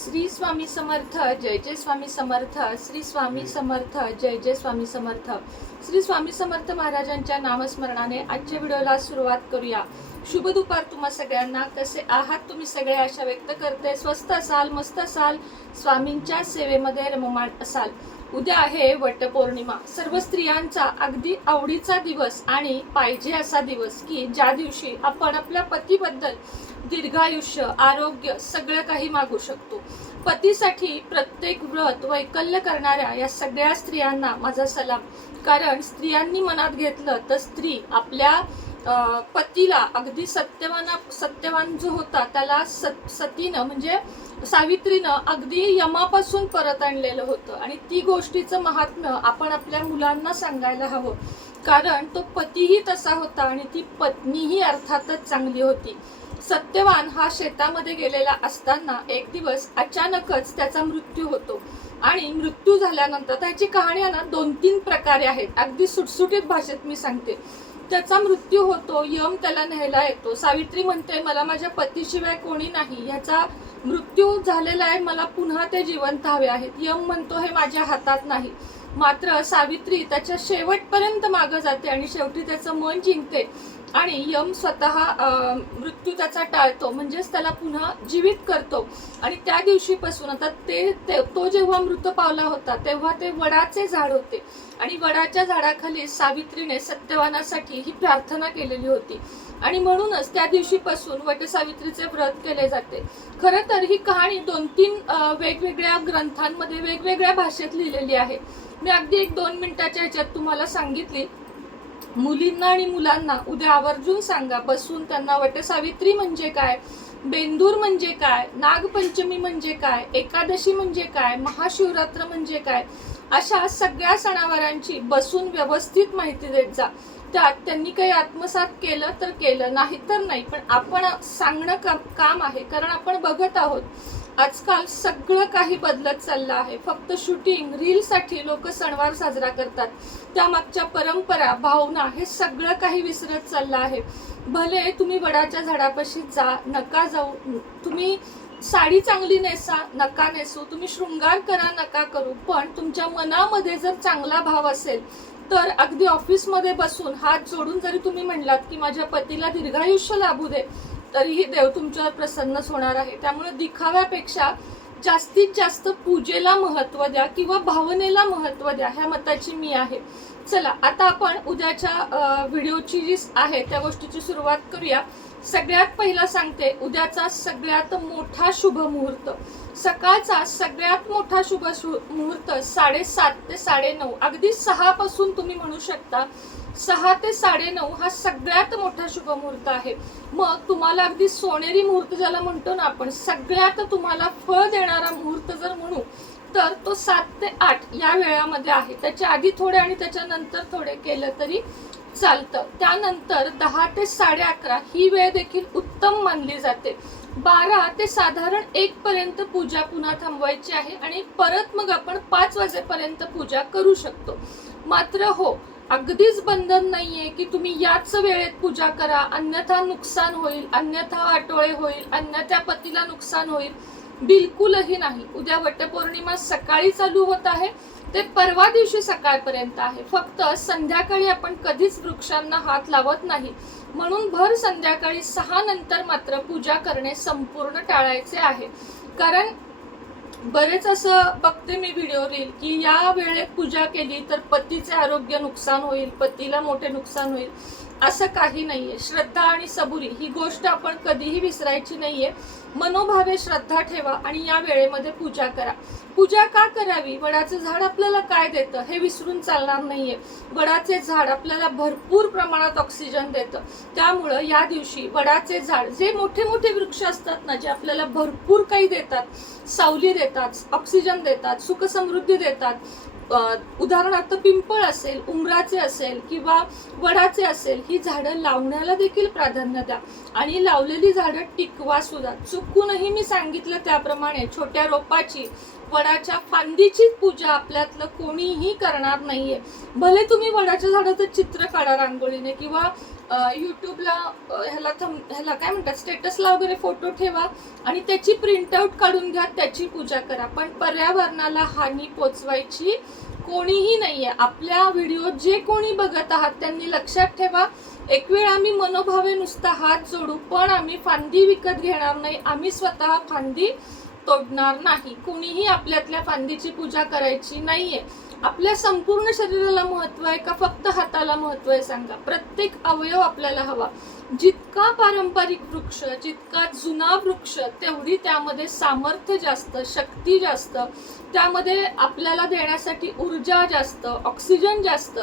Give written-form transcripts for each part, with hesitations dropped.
श्री स्वामी समर्थ, जय जय स्वामी समर्थ. श्री स्वामी समर्थ, जय जय स्वामी समर्थ. श्री स्वामी समर्थ महाराजांच्या नामस्मरणाने आजच्या व्हिडिओला सुरुवात करूया. शुभ दुपार तुम्हा सगळ्यांना. कसे आहात तुम्ही सगळे आशा व्यक्त करते. स्वस्त असाल, मस्त असाल, स्वामींच्या सेवेमध्ये रममाण असाल. उद्या आहे वटपौर्णिमा. सर्व स्त्रियांचा अगदी आवडीचा दिवस आणि पाहिजे असा दिवस की ज्या दिवशी आपण आपल्या पतीबद्दल दीर्घायुष्य, आरोग्य सगळं काही मागू शकतो. पतीसाठी प्रत्येक व्रत वैकल्य करणाऱ्या या सगळ्या स्त्रियांना माझा सलाम. कारण स्त्रियांनी मनात घेतलं तर स्त्री आपल्या पतीला अगदी सत्यवान जो होता त्याला सतीनं म्हणजे सावित्रीनं अगदी यमापासून परत आणलेलं होतं. आणि ती गोष्टीचं महात्म्य आपण आपल्या मुलांना सांगायला हवं. कारण तो पतीही तसा होता आणि ती पत्नीही अर्थातच चांगली होती. सत्यवान हा शेतामध्ये गेलेला असताना एक दिवस अचानकच त्याचा मृत्यू होतो. आणि मृत्यू झाल्यानंतर त्याची कहाणी ना 2-3 प्रकारे आहेत. अगदी सुटसुटीत भाषेत मी सांगते. त्याचा मृत्यू होतो, यम त्याला न्यायला येतो. सावित्री म्हणते मला माझ्या पतीशिवाय कोणी नाही, ह्याचा मृत्यू झालेला आहे, मला पुन्हा ते जिवंत हवे आहेत. यम म्हणतो हे माझ्या हातात नाही. मात्र सावित्री त्याच्या शेवटपर्यंत मागं जाते आणि शेवटी त्याचं मन जिंकते आणि यम स्वतः मृत्यू त्याचा टाळतो, म्हणजेच त्याला पुन्हा जीवित करतो. आणि त्या दिवशीपासून आता तो जेव्हा मृत पावला होता तेव्हा ते वडाचे झाड होते आणि वडाच्या झाडाखाली सावित्रीने सत्यवानासाठी ही प्रार्थना केलेली होती. आणि म्हणूनच त्या दिवशीपासून वटसावित्रीचे व्रत केले जाते. खरं तर ही कहाणी 2-3 वेगवेगळ्या ग्रंथांमध्ये वेगवेगळ्या भाषेत लिहिलेली आहे. मी अगदी 1-2 मिनिटाच्या ह्याच्यात तुम्हाला सांगितली. मुलींना आणि मुलांना उद्या आवर्जून सांगा बसून त्यांना वटसावित्री म्हणजे काय, बेंदूर म्हणजे काय, नागपंचमी म्हणजे काय, एकादशी म्हणजे काय, महाशिवरात्र म्हणजे काय, अशा सगळ्या सणावारांची बसून व्यवस्थित माहिती देत जा. त्यात त्यांनी काही आत्मसात केलं तर केलं, नाही तर नाही. पण आपण सांगणं काम आहे. कारण आपण बघत आहोत आजकाल सगळं काही बदलत चाललं आहे. फक्त शूटिंग रीलसाठी लोक सणवार साजरा करतात. त्यामागच्या परंपरा, भावना हे सगळं काही विसरत चाललं आहे. भले तुम्ही वडाच्या झाडापाशी जा, नका जाऊ. तुम्ही साडी चांगली नेसा, नका नेसू. तुम्ही शृंगार करा, नका करू. पण तुमच्या मनामध्ये जर चांगला भाव असेल तर अगदी ऑफिसमध्ये बसून हात जोडून जरी तुम्ही म्हणलात की माझ्या पतीला दीर्घायुष्य लाभू दे, तरीही देव तुमच्यावर प्रसन्नच होणार आहे. त्यामुळे दिखाव्यापेक्षा जास्तीत जास्त पूजेला महत्त्व द्या किंवा भावनेला महत्त्व द्या, ह्या मताची मी आहे. चला आता आपण उद्याच्या व्हिडिओची जी आहे त्या गोष्टीची सुरुवात करूया. सगळ्यात पहिला सांगते उद्याचा सगळ्यात मोठा शुभ मुहूर्त. सकाळचा सगळ्यात मोठा शुभ मुहूर्त 7:30 ते 9:30. अगदी 6 पासून तुम्ही म्हणू शकता 6 ते 9:30 हा सगळ्यात मोठा शुभ मुहूर्त आहे. मग तुम्हाला अगदी सोनेरी मुहूर्त ज्याला म्हणतो ना आपण, सगळ्यात तुम्हाला फळ देणारा मुहूर्त जर म्हणू तर तो 7 ते 8 या वेळामध्ये आहे. त्याच्या आधी थोडे आणि त्याच्यानंतर थोडे केलं तरी चालतं. त्यानंतर 10 ते 11:30 ही वेळ देखील उत्तम मानली जाते. 12 ते साधारण 1 पर्यंत पूजा पुन्हा थांबवायची आहे आणि परत मग आपण 5 वाजेपर्यंत पूजा करू शकतो. मात्र हो, अगदीच बंधन नाहीये की तुम्ही याच वेळेत पूजा करा, अन्यथा नुकसान होईल, अन्यथा वाटोळे होईल, अन्यथा पतीला नुकसान होईल. बिलकुलही नाही. उद्या वटपौर्णिमा सकाळी चालू होत आहे ते परवा दिवशी सकाळपर्यंत आहे. फक्त संध्याकाळी आपण कधीच वृक्षांना हात लावत नाही. म्हणून भर संध्याकाळी 6 नंतर मात्र पूजा करणे संपूर्ण टाळायचे आहे. कारण बरेच असं बघते मी व्हिडिओ रील की या वेळेत पूजा केली तर पतीचे आरोग्य नुकसान होईल, पतीला मोठे नुकसान होईल. असं काही नाहीये. श्रद्धा आणि सबुरी ही गोष्ट आपण कधीही विसरायची नाहीये. मनोभावे श्रद्धा ठेवा आणि या वेळेमध्ये पूजा करा. पूजा का करावी? वडाचं झाड आपल्याला काय देतं हे विसरून चालणार नाहीये. वडाचे झाड आपल्याला भरपूर प्रमाणात ऑक्सिजन देतं. त्यामुळं या दिवशी वडाचे झाड, जे मोठे मोठे वृक्ष असतात ना, जे आपल्याला भरपूर काही देतात, सावली देतात, ऑक्सिजन देतात, सुख समृद्धी देतात, उदाहरणार्थ पिंपळ असेल, उमराचे असेल किंवा वडाचे असेल, ही झाडं लावण्याला देखील प्राधान्य द्या आणि लावलेली झाडं टिकवा सुद्धा. चुकूनही मी सांगितलं त्याप्रमाणे छोट्या रोपाची, वडाच्या फांदीची पूजा आपल्यातलं कोणीही करणार नाहीये. भले तुम्ही वडाच्या झाडाचं चित्र काढा रांगोळीने किंवा यूट्यूबला ह्याला काय म्हणतात, स्टेटसला वगैरे फोटो ठेवा आणि त्याची प्रिंटआउट काढून घ्या, त्याची पूजा करा. पण पर्यावरणाला हानी पोचवायची कोणीही नाहीये. आपल्या व्हिडिओ जे कोणी बघत आहात त्यांनी लक्षात ठेवा, एक वेळ आम्ही मनोभावे नुसता हात जोडू, पण आम्ही फांदी विकत घेणार नाही. आम्ही स्वतः फांदी तोडणार नाही. कोणीही आपल्यातल्या फांदीची पूजा करायची नाहीये. आपल्या संपूर्ण शरीराला महत्व आहे का फक्त हाताला महत्व आहे सांगा? प्रत्येक अवयव आपल्याला हवा. जितका पारंपरिक वृक्ष, जितका जुना वृक्ष, तेवढी त्यामध्ये सामर्थ्य जास्त, शक्ती जास्त, त्यामध्ये आपल्याला देण्यासाठी ऊर्जा जास्त, ऑक्सिजन जास्त.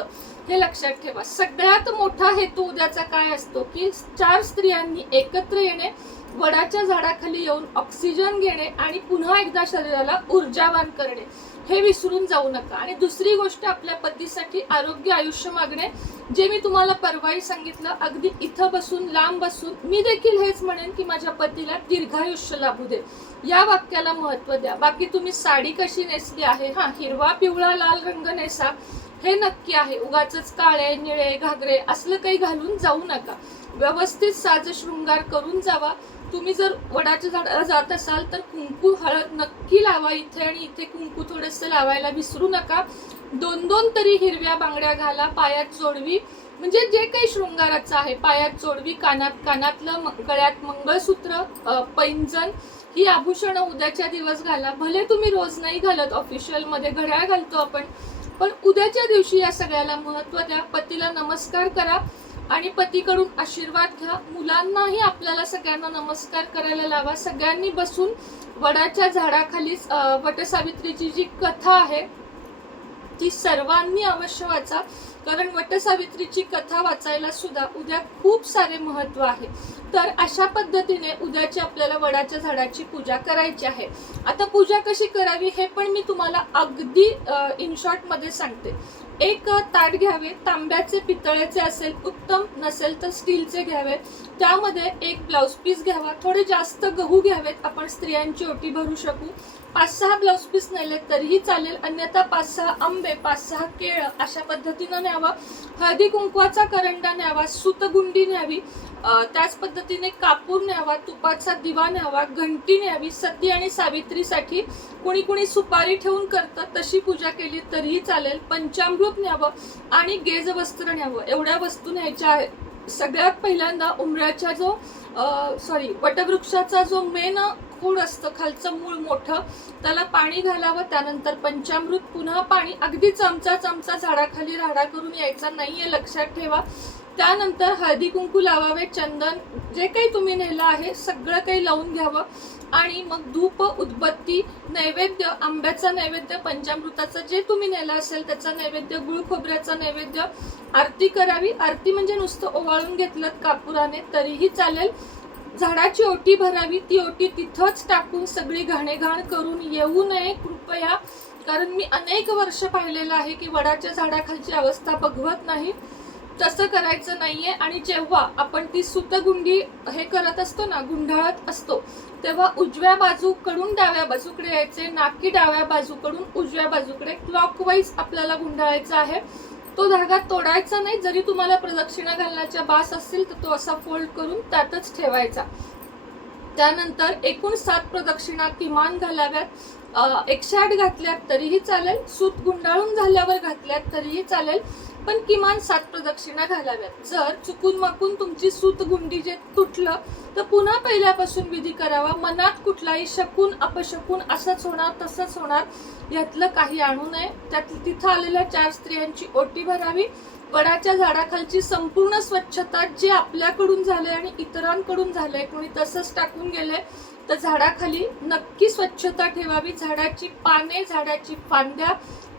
हे लक्षात ठेवा. सगळ्यात मोठा हेतू उद्याचा काय असतो की 4 स्त्रियांनी एकत्र येणे, वडाच्या झाडाखाली येऊन ऑक्सिजन घेणे आणि पुन्हा एकदा शरीराला ऊर्जावान करणे. हे विसरून जाऊ नका. आणि दुसरी गोष्ट, आपल्या पतीसाठी आरोग्य आयुष्य मागणे. जे मी तुम्हाला परवाही सांगितलं, अगदी इथं बसून, लांब बसून मी देखील हेच म्हणेन की माझ्या पतीला दीर्घायुष्य लाभू दे. या वाक्याला महत्व द्या. बाकी तुम्ही साडी कशी नेसली आहे, हिरवा पिवळा लाल रंग नेसा, हे नक्की आहे. उगाचच काळे निळे घागरे असलं काही घालून जाऊ नका. व्यवस्थित साज शृंगार करून जावा. तुम्ही जर वडाच्या झाडाला जात असाल तर कुंकू हळद नक्की लावा इथे, आणि इथे कुंकू थोडंसं लावायला विसरू नका. 2-2 तरी हिरव्या बांगड्या घाला. पायात जोडवी, म्हणजे जे काही शृंगाराचं आहे, पायात जोडवी, कानातलं, गळ्यात मंगळसूत्र, पैंजण, ही आभूषणं उद्याच्या दिवस घाला. भले तुम्ही रोज नाही घालत, ऑफिशियल मध्ये घड्याळ घालतो आपण, पण उद्याच्या दिवशी या सगळ्याला महत्व द्या. पतीला नमस्कार करा आणि पतीकडून आशीर्वाद घ्या. मुलांनाही आपल्याला सगळ्यांना नमस्कार करायला लावा. सगळ्यांनी बसून वडाच्या झाडाखालीच वटसावित्रीची जी कथा आहे ती सर्वांनी अवश्य वाचा, कारण वटसावित्रीची कथा वाचायला सुद्धा उद्या खूप सारे महत्व आहे. तर अशा पद्धतीने उद्याची आपल्याला वडाच्या झाडाची पूजा करायची आहे. आता पूजा कशी करावी हे पण मी तुम्हाला अगदी इन शॉर्ट मध्ये सांगते. एक ताट घ्यावे, तांब्याचे पितळेचे असेल उत्तम, नसेल तर स्टीलचे घ्यावे. त्यामध्ये एक ब्लाउज पीस घ्यावा. थोडे जास्त गहू घ्यावेत, आपण स्त्रियांची ओटी भरू शकू. 5-6 ब्लाउज पीस नेले तरीही चालेल, अन्यथा 5-6 आंबे, 5-6 केळं अशा पद्धतीनं न्यावा. हळदी कुंकवाचा करंडा न्यावा, सुतगुंडी न्यावी, त्याच पद्धतीने कापूर न्यावा, तुपाचा दिवा न्यावा, घंटी न्यावी. सती आणि सावित्रीसाठी कुणी कुणी सुपारी ठेवून करतं, तशी पूजा केली तरीही चालेल. पंचामृत न्यावं आणि गेज वस्त्र न्यावं. एवढ्या वस्तू न्यायच्या आहेत. सगळ्यात पहिल्यांदा उमऱ्याच्या वटवृक्षाचा जो मेन खोड असतं, खालचं मूळ मोठं, त्याला पाणी घालावं. त्यानंतर पंचामृत, पुन्हा पाणी, अगदी चमचा झाडाखाली राडा करून यायचा नाहीये, लक्षात ठेवा. त्यानंतर हळदी कुंकू लावावे, चंदन, जे काही तुम्ही नेलं आहे सगळं काही लावून घ्यावं. आणि मग धूप, उदबत्ती, नैवेद्य, आंब्याचा नैवेद्य, पंचामृताचं जे तुम्ही नेलं असेल त्याचा नैवेद्य, गुळ खोबऱ्याचा नैवेद्य, आरती करावी. आरती म्हणजे नुसतं ओवाळून घेतलं कापुराने तरीही चालेल. झाडाची ओटी भरावी. ती ओटी तिथंच टाकून सगळी घाणेघाण करून येऊ नये कृपया, कारण मी अनेक वर्ष पाहिलेलं आहे की वडाच्या झाडाखालची अवस्था बघवत नाही. तसं करायचं नाहीये. आणि जेव्हा आपण ती सुतगुंडी हे करत असतो ना, गुंडाळत असतो, तेव्हा उजव्या बाजूकडून डाव्या बाजूकडे यायचे, नाकी डाव्या बाजूकडून उजव्या बाजूकडे क्लॉकवाईज आपल्याला गुंडाळायचा आहे. तो धागा तोडायचा नाही. जरी तुम्हाला प्रदक्षिणा घालण्याच्या बास असतील तर तो असा फोल्ड करून त्यातच ठेवायचा. त्यानंतर एकूण 7 प्रदक्षिणा किमान घालाव्यात. 108 घातल्यात तरीही चालेल, सूत गुंडाळून झाल्यावर घातल्यात तरीही चालेल, पण किमान 7 प्रदक्षिणा घालाव्यात. जर चुकून माकून तुमची सूतगुंडी जे तुटलं तर पुन्हा पहिल्यापासून विधी करावा. मनात कुठलाही शकून अपशकून असंच होणार तसंच होणार यातलं काही आणू नये. तिथं आलेल्या 4 स्त्रियांची ओटी भरावी. वडाच्या झाडाखालची संपूर्ण स्वच्छता जे आपल्याकडून झाले आणि इतरांकडून झाले, कोणी तसंच टाकून गेले, तर झाडाखाली नक्की स्वच्छता ठेवावी. झाडाची पाने, झाडाची फांद्या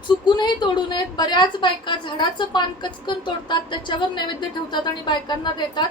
चुकूनही तोडू नयेत. बऱ्याच बायका झाडाचं पान कचकन तोडतात, त्याच्यावर नैवेद्य ठेवतात आणि बायकांना देतात.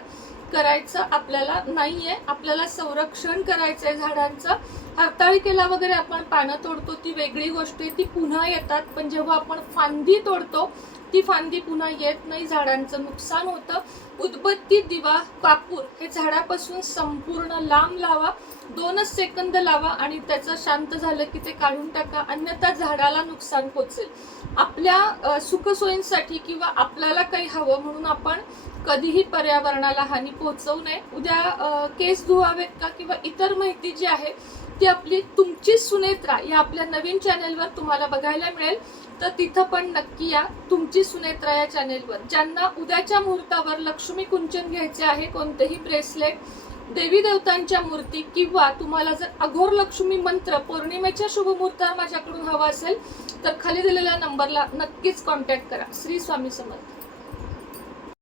करायचं आपल्याला नाहीये. आपल्याला संरक्षण करायचंय झाडांचं. हरताळीकेला वगैरे आपण पानं तोडतो ती वेगळी गोष्ट आहे, ती पुन्हा येतात. पण जेव्हा आपण फांदी तोडतो ती फांदी पुन्हा येत नाही, झाडांचं नुकसान होतं. उदबत्ती, दिवा, कापूर हे झाडापासून संपूर्ण लांब लावा. 2च सेकंद लावा आणि त्याचं शांत झालं की ते काढून टाका, अन्यथा झाडाला नुकसान पोचेल. आपल्या सुखसोयींसाठी किंवा आपल्याला काही हवं म्हणून आपण कधीही पर्यावरणाला हानी पोहोचवू नये. उद्या केस धुवावेत का किंवा इतर माहिती जी आहे ती आपली तुमची सुनेत्रा या आपल्या नवीन चॅनेलवर तुम्हाला बघायला मिळेल. तर तिथं पण नक्की या तुमची सुनेत्रा या चॅनेलवर. ज्यांना उद्याच्या मुहूर्तावर लक्ष्मी कुंचन घ्यायचे आहे, कोणतेही ब्रेसलेट, देवी देवतांच्या मूर्ती किंवा तुम्हाला जर अघोर लक्ष्मी मंत्र पौर्णिमेच्या शुभ मुहूर्तावर माझ्याकडून हवा असेल तर खाली दिलेल्या नंबरला नक्कीच कॉन्टॅक्ट करा. श्री स्वामी समर्थ.